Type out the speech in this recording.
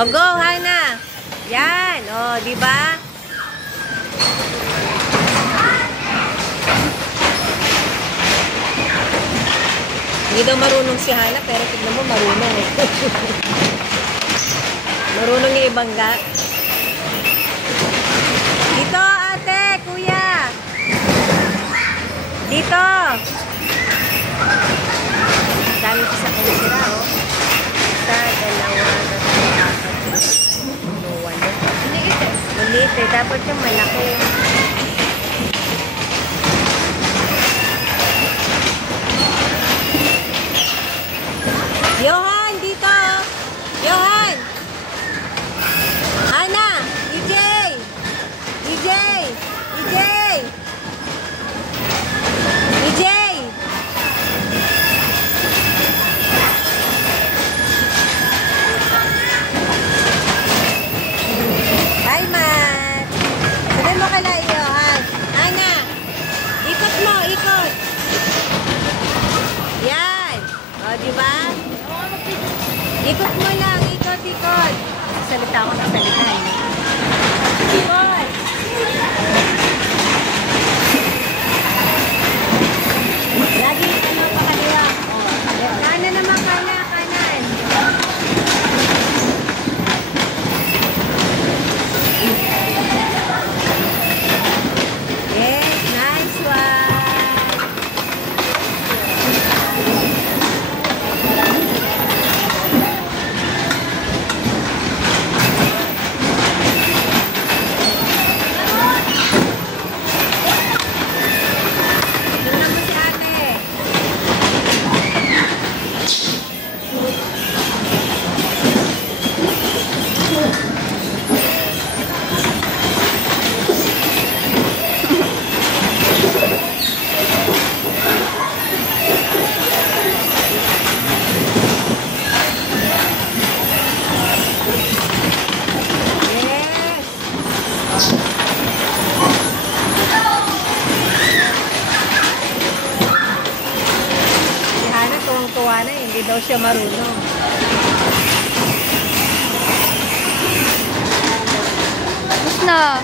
O, go, Hana. Yan. O, di ba? Hindi daw marunong si Hana, pero tignan mo, marunong eh. Marunong yung ibangga. Dito, ate, kuya. Dito. Dami sa kumisira, oh. Isa, dalawa, walo. Maliit eh. Maliit eh. Dapat yung malaki. Johan, dito. Johan. Hana. EJ. EJ. EJ. EJ. Hi, Matt. Sabi mo kala Johan. Hana. Ikot mo, ikot. Yan. O, diba? Ikot mo lang, ikot, ikot. Salita ako ng salita. Ikot. Lagi ano pa kaliwa. Kanan naman, kanan. Yes, nice one. Tuwang-tuwa na, hindi daw siya marunong. Tapos na.